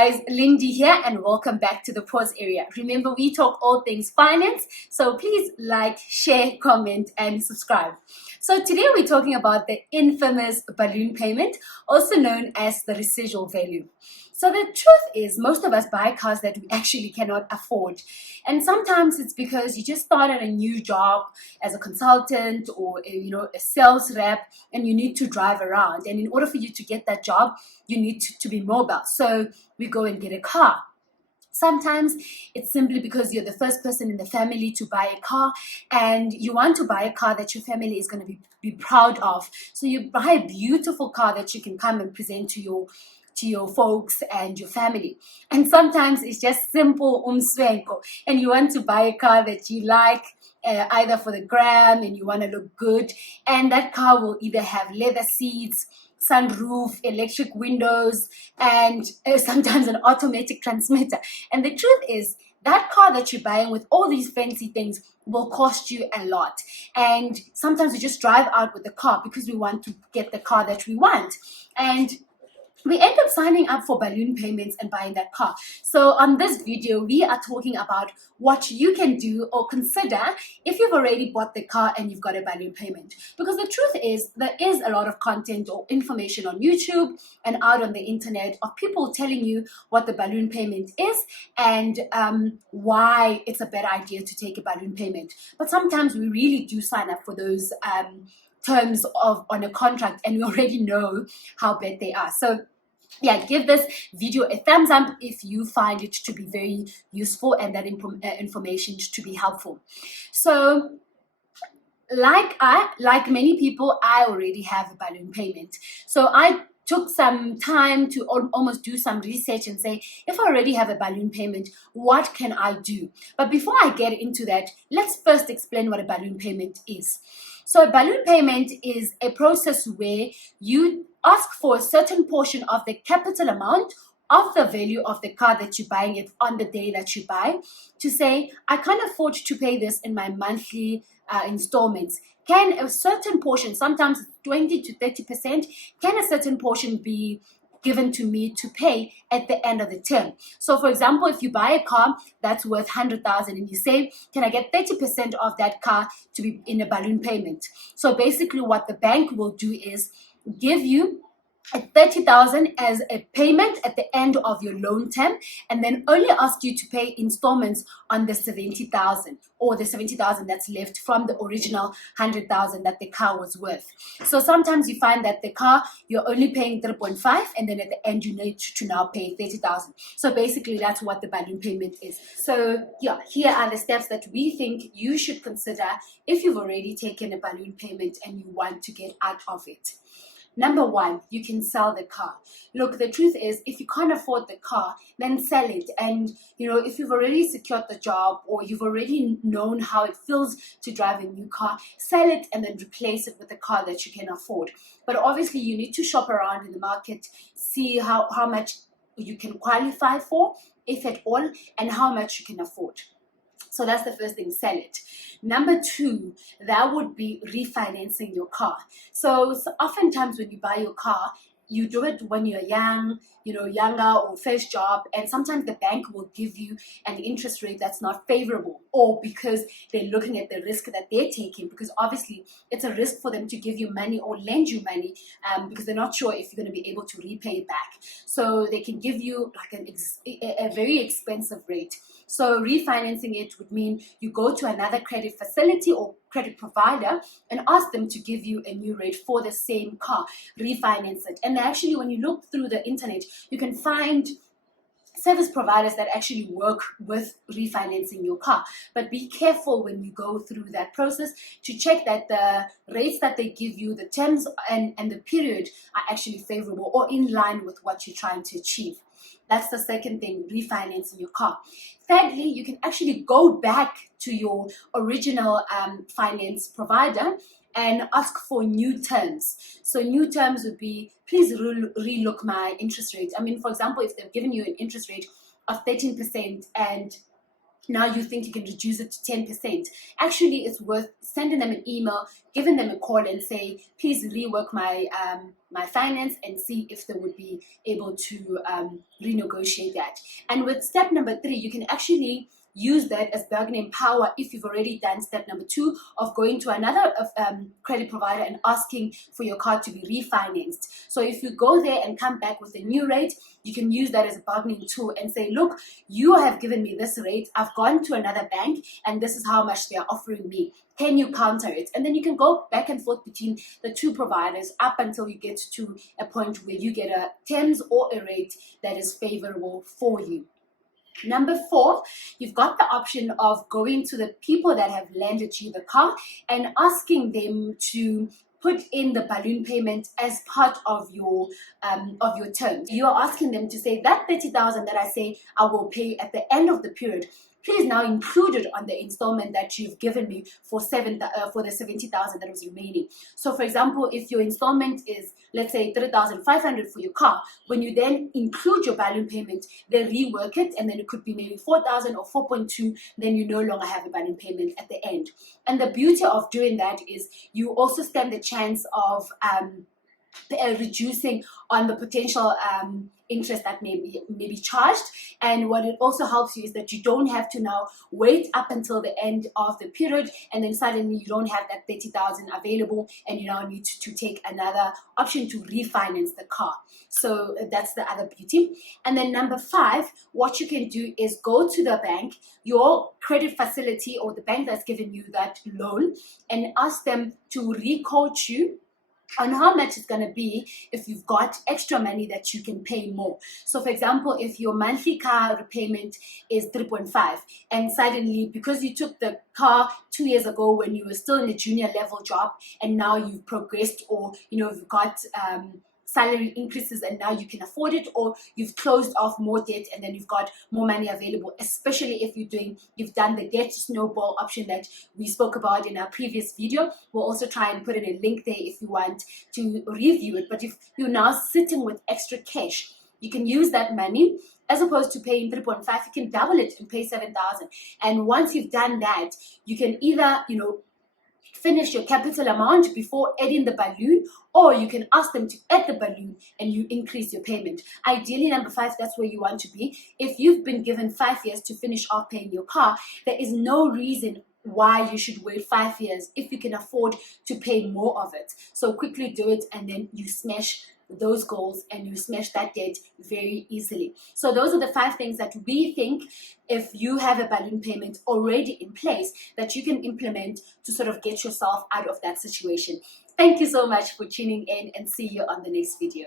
guys, Lindy here, and welcome back to the pause area. Remember, we talk all things finance, so please like, share, comment, and subscribe. So today we're talking about the infamous balloon payment, also known as the residual value. So the truth is, most of us buy cars that we actually cannot afford. And sometimes it's because you just started a new job as a consultant or a sales rep, and you need to drive around. And in order for you to get that job, you need to be mobile. So we go and get a car. Sometimes it's simply because you're the first person in the family to buy a car, and you want to buy a car that your family is going to be proud of. So you buy a beautiful car that you can come and present to your folks and your family. And sometimes it's just simple umswenko, and you want to buy a car that you like, either for the gram, and you want to look good, and that car will either have leather seats, sunroof, electric windows, and sometimes an automatic transmitter. And the truth is, that car that you're buying with all these fancy things will cost you a lot. And sometimes we just drive out with the car because we want to get the car that we want. And we end up signing up for balloon payments and buying that car. So on this video, we are talking about what you can do or consider if you've already bought the car and you've got a balloon payment. Because the truth is, there is a lot of content or information on YouTube and out on the internet of people telling you what the balloon payment is and why it's a better idea to take a balloon payment. But sometimes we really do sign up for those terms on a contract, and we already know how bad they are. So yeah, give this video a thumbs up if you find it to be very useful and that information to be helpful. So like many people, I already have a balloon payment. So I took some time to almost do some research and say, if I already have a balloon payment, what can I do? But before I get into that, let's first explain what a balloon payment is. So a balloon payment is a process where you ask for a certain portion of the capital amount of the value of the car that you're buying it on the day that you buy, to say, I can't afford to pay this in my monthly installments. Can a certain portion, sometimes 20 to 30%, can a certain portion be given to me to pay at the end of the term? So for example, if you buy a car that's worth 100,000 and you say, can I get 30% of that car to be in a balloon payment? So basically what the bank will do is give you 30,000 as a payment at the end of your loan term, and then only ask you to pay installments on the 70,000 or the 70,000 that's left from the original 100,000 that the car was worth. So sometimes you find that the car, you're only paying 3.5, and then at the end you need to now pay 30,000. So basically that's what the balloon payment is. So yeah, here are the steps that we think you should consider if you've already taken a balloon payment and you want to get out of it. Number one, you can sell the car. Look, the truth is, if you can't afford the car, then sell it. And, if you've already secured the job or you've already known how it feels to drive a new car, sell it and then replace it with a car that you can afford. But obviously, you need to shop around in the market, see how much you can qualify for, if at all, and how much you can afford. So that's the first thing, sell it. Number two, that would be refinancing your car. So oftentimes when you buy your car, you do it when you're young, younger or first job, and sometimes the bank will give you an interest rate that's not favorable, or because they're looking at the risk that they're taking, because obviously it's a risk for them to give you money or lend you money because they're not sure if you're going to be able to repay it back. So they can give you like a very expensive rate. So refinancing it would mean you go to another credit facility or credit provider and ask them to give you a new rate for the same car, refinance it. And actually, when you look through the internet, you can find service providers that actually work with refinancing your car. But be careful when you go through that process to check that the rates that they give you, the terms and the period are actually favorable or in line with what you're trying to achieve. That's the second thing, refinancing your car. Thirdly, you can actually go back to your original finance provider and ask for new terms. So new terms would be, please relook my interest rate. I mean, for example, if they've given you an interest rate of 13% and now you think you can reduce it to 10%. Actually, it's worth sending them an email, giving them a call and say, please rework my my finance and see if they would be able to renegotiate that. And with step number 3, you can actually use that as bargaining power if you've already done step number 2 of going to another credit provider and asking for your card to be refinanced. So if you go there and come back with a new rate, you can use that as a bargaining tool and say, look, you have given me this rate, I've gone to another bank and this is how much they are offering me. Can you counter it? And then you can go back and forth between the 2 providers up until you get to a point where you get a terms or a rate that is favorable for you. Number 4, you've got the option of going to the people that have lended you the car and asking them to put in the balloon payment as part of your terms. You are asking them to say that 30,000 that I say I will pay at the end of the period, please now include it on the installment that you've given me for the 70,000 that was remaining. So for example, if your installment is, let's say, 3,500 for your car, when you then include your balloon payment, they rework it and then it could be maybe 4,000 or 4.2, then you no longer have a balloon payment at the end. And the beauty of doing that is you also stand the chance of reducing on the potential interest that may be charged. And what it also helps you is that you don't have to now wait up until the end of the period and then suddenly you don't have that 30,000 available and you now need to take another option to refinance the car. So that's the other beauty. And then number 5, what you can do is go to the bank, your credit facility or the bank that's given you that loan, and ask them to re-quote you on how much it's going to be if you've got extra money that you can pay more. So for example, if your monthly car repayment is 3.5 and suddenly because you took the car 2 years ago when you were still in a junior level job and now you've progressed, or you've got salary increases and now you can afford it, or you've closed off more debt and then you've got more money available, especially if you've done the debt snowball option that we spoke about in our previous video. We'll also try and put in a link there if you want to review it. But if you're now sitting with extra cash, you can use that money. As opposed to paying 3.5, you can double it and pay 7,000. And once you've done that, you can either finish your capital amount before adding the balloon, or you can ask them to add the balloon and you increase your payment. Ideally, number 5, that's where you want to be. If you've been given 5 years to finish off paying your car, there is no reason why you should wait 5 years if you can afford to pay more of it. So quickly do it and then you smash those goals and you smash that debt very easily. So those are the 5 things that we think, if you have a balloon payment already in place, that you can implement to sort of get yourself out of that situation. Thank you so much for tuning in and see you on the next video.